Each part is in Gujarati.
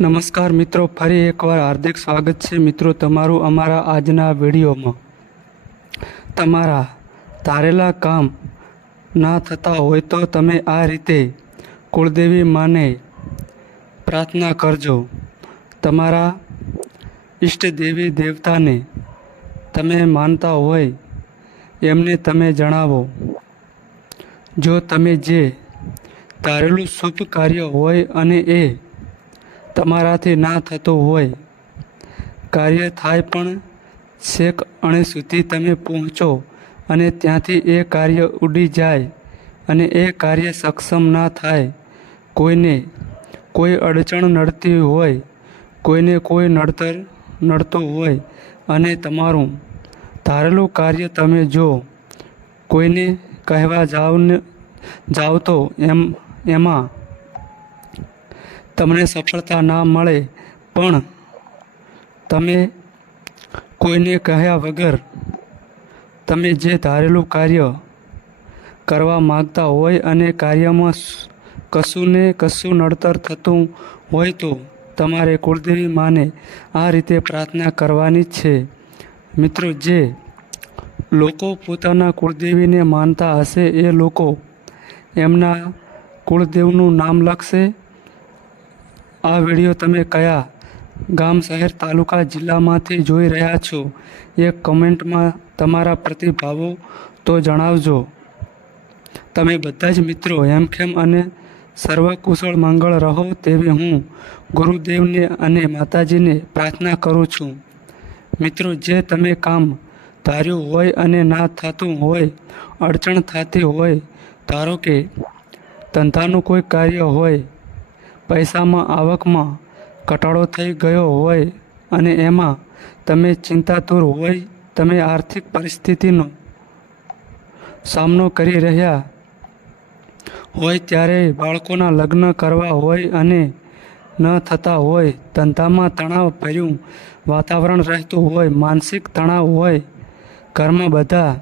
નમસ્કાર મિત્રો, ફરી એકવાર હાર્દિક સ્વાગત છે મિત્રો તમારું અમારા આજના વિડીયોમાં. તમારા ધારેલા કામ ના થતા હોય તો તમે આ રીતે કુળદેવી માને પ્રાર્થના કરજો. તમારા ઈષ્ટ દેવી દેવતાને તમે માનતા હોય એમને તમે જણાવો. જો તમે જે ધારેલું શુભ કાર્ય હોય અને એ તમારાથી ના થતું હોય. કાર્ય થાય પણ છેક અણે સુધી તમે પહોંચો અને ત્યાંથી એ કાર્ય ઉડી જાય અને એ કાર્ય સક્ષમ ના થાય. કોઈને કોઈ અડચણ નડતી હોય, કોઈને કોઈ નડતર નડતું હોય અને તમારું ધારેલું કાર્ય તમે જો કોઈને કહેવા જાવ જાઓ તો એમ, એમાં તમને સફળતા ના મળે, પણ તમે કોઈને કહ્યા વગર તમે જે ધારેલું કાર્ય કરવા માગતા હોય અને કાર્યમાં કશું ને કશું નડતર થતું હોય તો તમારે કુળદેવી માને આ રીતે પ્રાર્થના કરવાની છે. મિત્રો, જે લોકો પોતાના કુળદેવીને માનતા હશે એ લોકો એમના કુળદેવનું નામ લખશે આ વીડિયો તમે કયા ગામ, શહેર, તાલુકા, જિલ્લામાંથી જોઈ રહ્યા છો? એ કમેન્ટમાં તમારા પ્રતિભાવો તો જણાવજો. તમે બધા જ મિત્રો હેમખેમ અને સર્વકુશળ મંગળ રહો તેવી હું ગુરુદેવને અને માતાજીને પ્રાર્થના કરું છું. મિત્રો, જે તમે કામ ધાર્યું હોય અને ના થતું હોય, અડચણ થતી હોય, ધારો કે ધંધાનું કોઈ કાર્ય હોય પૈસામાં આવકમાં ઘટાડો થઈ ગયો હોય અને એમાં તમે ચિંતાતુર હોય, તમે આર્થિક પરિસ્થિતિનો સામનો કરી રહ્યા હોય ત્યારે બાળકોના લગ્ન કરવા હોય અને ન થતા હોય, ધંધામાં તણાવ ભર્યું વાતાવરણ રહેતું હોય, માનસિક તણાવ હોય, ઘરમાં બધા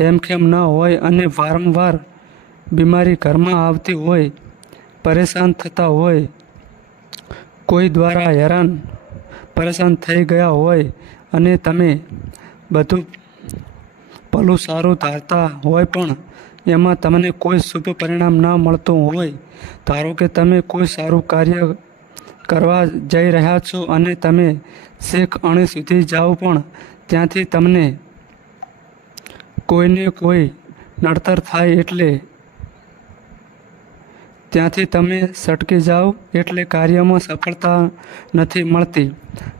હેમખેમ ન હોય અને વારંવાર બીમારી ઘરમાં આવતી હોય, પરેશાન થતા હોય કોઈ દ્વારા હેરાન, પરેશાન થઈ ગયા હોય અને તમે બધું ભલું સારું ધારતા હોય પણ એમાં તમને કોઈ શુભ પરિણામ ન મળતું હોય, ધારો કે તમે કોઈ સારું કાર્ય કરવા જઈ રહ્યા છો અને તમે શેખ અણે સુધી જાઓ પણ ત્યાંથી તમને કોઈને કોઈ નડતર થાય એટલે ત્યાંથી તમે સટકી જાઓ એટલે કાર્યમાં સફળતા નથી મળતી.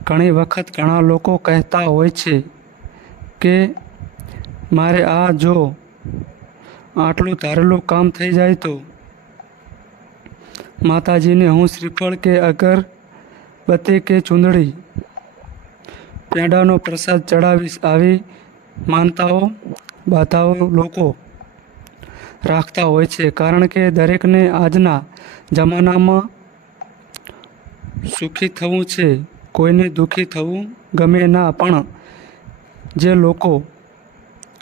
ઘણી વખત ઘણા લોકો કહેતા હોય છે કે, મારે આ જો, આટલું ધારેલું કામ થઈ જાય તો. માતાજીને હું શ્રીફળ કે અગર બત્તી કે ચૂંદડી, પેંડાનો પ્રસાદ ચડાવીશ આવી માનતાઓ બાધાઓ લોકો રાખતા હોય છે. કારણ કે દરેકને આજના જમાનામાં સુખી થવું છે. કોઈને દુઃખી થવું ગમે ના, પણ જે લોકો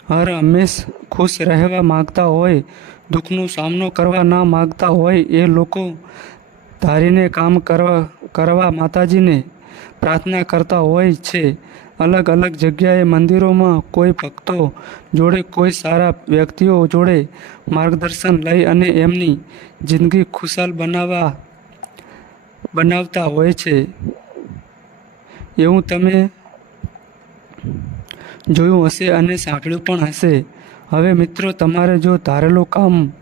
હર હંમેશ ખુશ રહેવા માગતા હોય, દુઃખનો સામનો કરવા ના માગતા હોય, એ લોકો ધારીને કામ કરવા કરવા માતાજીને પ્રાર્થના કરતા હોય છે. અલગ અલગ જગ્યાએ મંદિરોમાં કોઈ ભક્તો જોડે કોઈ સારા વ્યક્તિઓ જોડે માર્ગદર્શન લઈ અને એમની જિંદગી ખુશાલ બનાવવા, બનાવતા હોય છે. એવું તમે જોયું હશે અને સાંભળ્યું પણ હશે. હવે મિત્રો, તમારે જો ધારેલું કામ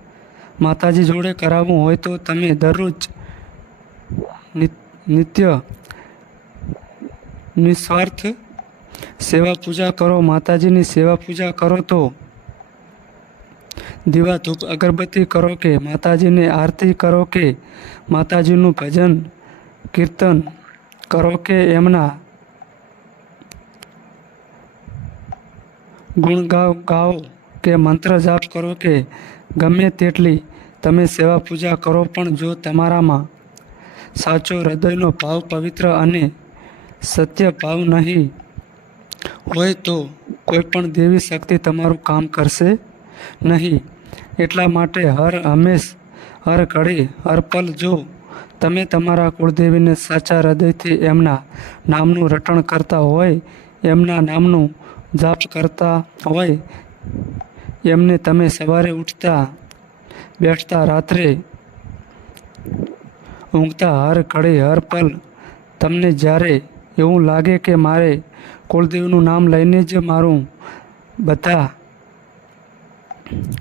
માતાજી જોડે કરાવવું હોય તો તમે દરરોજ નિત્ય નિસ્વાર્થ સેવા પૂજા કરો, માતાજીની સેવા પૂજા કરો તો દીવા ધૂપ અગરબત્તી કરો કે માતાજીની આરતી કરો કે માતાજીનું ભજન, કીર્તન કરો કે એમના ગુણ ગાવ, ગાઓ કે મંત્ર જાપ કરો કે ગમે તેટલી તમે સેવા પૂજા કરો, પણ જો તમારામાં સાચો હૃદયનો ભાવ પવિત્ર અને સત્ય ભાવ નહીં હોય તો કોઈ પણ દેવી શક્તિ તમારું કામ કરશે નહીં. એટલા માટે હર હંમેશ હર ઘડી હર પલ જો તમે તમારા કુળદેવીને સાચા હૃદયથી એમના નામનું રટણ કરતા હોય, એમના નામનું જાપ કરતા હોય, એમને તમે સવારે ઉઠતા, બેઠતા રાત્રે ઊંઘતા હર ઘડી હર પલ તમને જ્યારે એવું લાગે કે મારે કુળદેવનું નામ લઈને જ મારું બધા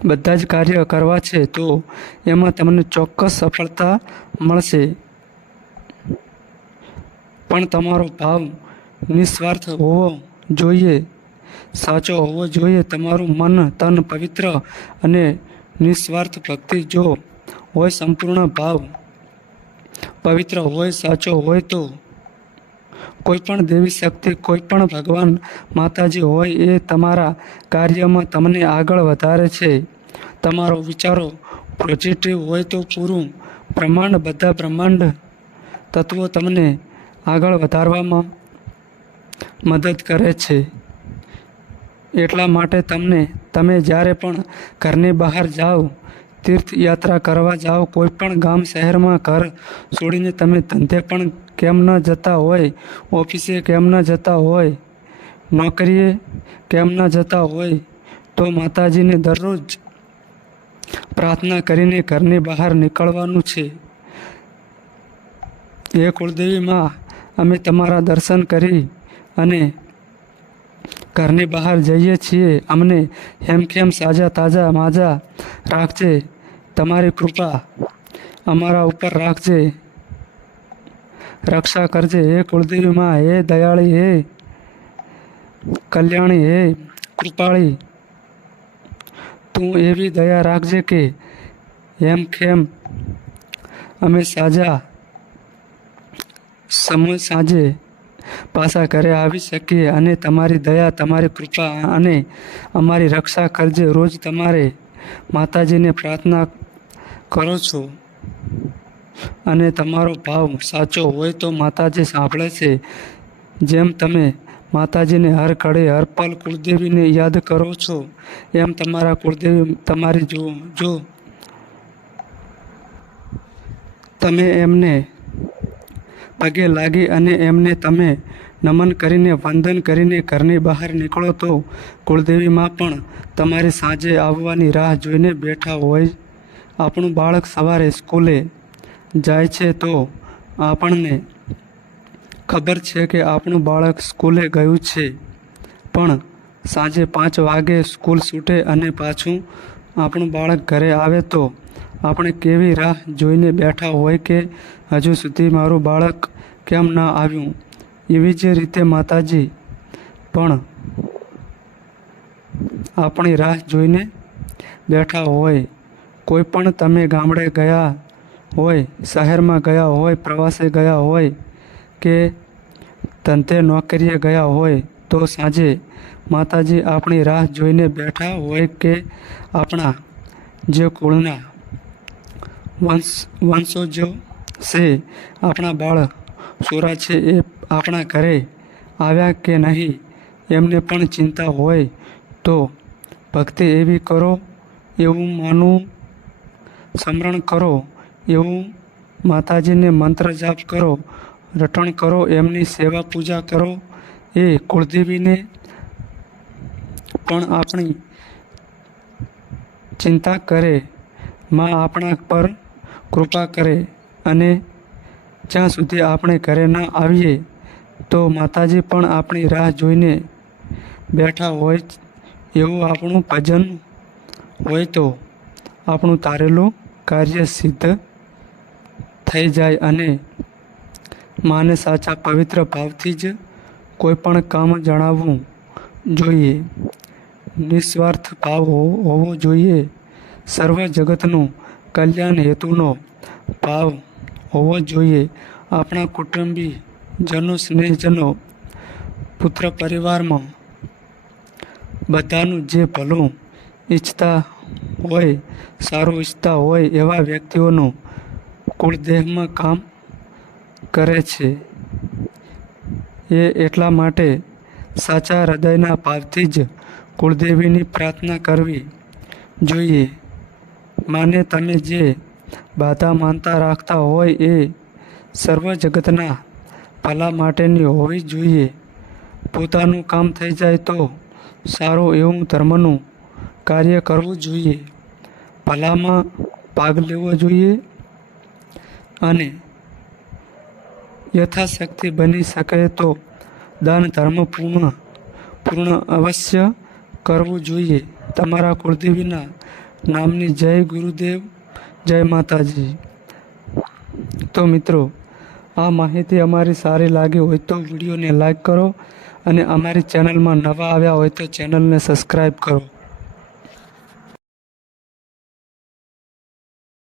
બધા જ કાર્ય કરવા છે, તો એમાં તમને ચોક્કસ સફળતા મળશે. પણ તમારો ભાવ નિસ્વાર્થ હોવો જોઈએ, સાચો હોવો જોઈએ. તમારું મન તન પવિત્ર અને નિસ્વાર્થ ભક્તિ જો હોય, સંપૂર્ણ ભાવ પવિત્ર હોય, સાચો હોય તો કોઈ પણ દેવી શક્તિ કોઈ પણ ભગવાન માતાજી હોય એ તમારા કાર્યમાં તમને આગળ વધારે છે. તમારો વિચારો પોઝિટિવ હોય તો પૂરું. બ્રહ્માંડ બધા બ્રહ્માંડ તત્વો તમને આગળ વધારવામાં મદદ કરે છે. એટલા માટે તમને, તમે જ્યારે પણ ઘરની બહાર જાઓ તીર્થયાત્રા કરવા જાઓ, કોઈ પણ ગામ શહેરમાં ઘર છોડીને તમે ધંધે પણ કેમ ન જતા હોય, ઓફિસે કેમ ન જતા હોય, નોકરીએ કેમ ન જતા હોય, તો માતાજીને દરરોજ પ્રાર્થના કરીને ઘરની બહાર નીકળવાનું છે. એ કુળદેવીમાં અમે તમારા દર્શન કરી અને ઘરની બહાર જઈએ છીએ. અમને હેમખેમ સાજા તાજા માજા રાખજે. તમારી કૃપા અમારા ઉપર રાખજે. રક્ષા કરજે. હે કુળદેવી માં, હે દયાળી, હે કલ્યાણી, હે કૃપાળી. તું એવી દયા રાખજે કે હેમખેમ અમે સાજા સમય સાંજે પાછા ઘરે આવી શકીએ અને તમારી દયા, તમારી કૃપા અને અમારી રક્ષા કરજે. રોજ તમારે માતાજીને પ્રાર્થના કરો છો. અને તમારો ભાવ સાચો હોય તો માતાજી સાંભળે છે. જેમ તમે માતાજીને હર કડે હર પલ કુળદેવીને યાદ કરો છો, એમ તમારા કુળદેવી તમારી જો જો તમે એમને પગે લાગી અને એમને તમે નમન કરીને વંદન કરીને ઘરની બહાર નીકળો તો કુળદેવીમાં પણ તમારી સાંજે આવવાની રાહ જોઈને બેઠા હોય આપણું બાળક સવારે સ્કૂલે જાય છે તો આપણને ખબર છે કે આપણું બાળક સ્કૂલે ગયું છે. પણ સાંજે પાંચ વાગે સ્કૂલ છૂટે અને પાછું આપણું બાળક ઘરે આવે તો આપણે કેવી રાહ જોઈને બેઠા હોય કે હજુ સુધી મારું બાળક કેમ ન આવ્યું? એવી જ રીતે માતાજી, પણ આપણી રાહ જોઈને બેઠા હોય. કોઈ પણ તમે ગામડે ગયા હોય, શહેરમાં ગયા હોય, પ્રવાસે ગયા હોય કે ધંધે નોકરીએ ગયા હોય, તો સાંજે માતાજી આપણી રાહ જોઈને બેઠા હોય કે આપણા જે કુળના વંશ, વંશોજો છે, આપણા બાળ સુરા છે એ આપણા ઘરે આવ્યા કે નહીં એમને પણ ચિંતા હોય તો ભક્તિ એવી કરો એવું માનવું સ્મરણ કરો, એવું માતાજીને મંત્ર જાપ કરો, રટણ કરો, એમની સેવા પૂજા કરો. એ કુળદેવીને પણ આપણી ચિંતા કરે, માં આપણા પર કૃપા કરે અને જ્યાં સુધી આપણે ઘરે ન આવીએ, તો માતાજી પણ આપણી રાહ જોઈને બેઠા હોય એવું આપણું ભજન હોય તો આપણું તારેલું કાર્ય સિદ્ધ થઈ જાય અને માને સાચા પવિત્ર ભાવથી જ કોઈ પણ કામ જણાવવું જોઈએ. નિસ્વાર્થ ભાવ હોવો જોઈએ. સર્વ જગતનું કલ્યાણ હેતુનો ભાવ હોવો જોઈએ. આપણા કુટુંબી જનો, સ્નેહજનો, પુત્ર પરિવારમાં બધાનું જે ભલું ઈચ્છતા હોય, સારું ઈચ્છતા હોય એવા વ્યક્તિઓનું કુળદેહમાં કામ કરે છે. એ એટલા માટે સાચા હૃદયના ભાવથી જ કુળદેવીની પ્રાર્થના કરવી જોઈએ. માને તમે જે બાધા માનતા રાખતા હોય એ સર્વ જગતના ભલા માટેની હોવી જોઈએ. પોતાનું કામ થઈ જાય તો સારું એવું ધર્મનું કાર્ય કરવું જોઈએ. ભલામાં ભાગ લેવો જોઈએ અને યથાશક્તિ બની શકે તો દાન ધર્મ પૂર્ણ પૂર્ણ અવશ્ય કરવું જોઈએ. તમારા કુળદેવીના નામની જય ગુરુદેવ, જય માતાજી. તો મિત્રો, આ માહિતી અમારી સારી લાગી હોય તો વિડીયોને લાઈક કરો અને અમારી ચેનલમાં નવા આવ્યા હોય તો ચેનલને સબસ્ક્રાઈબ કરો.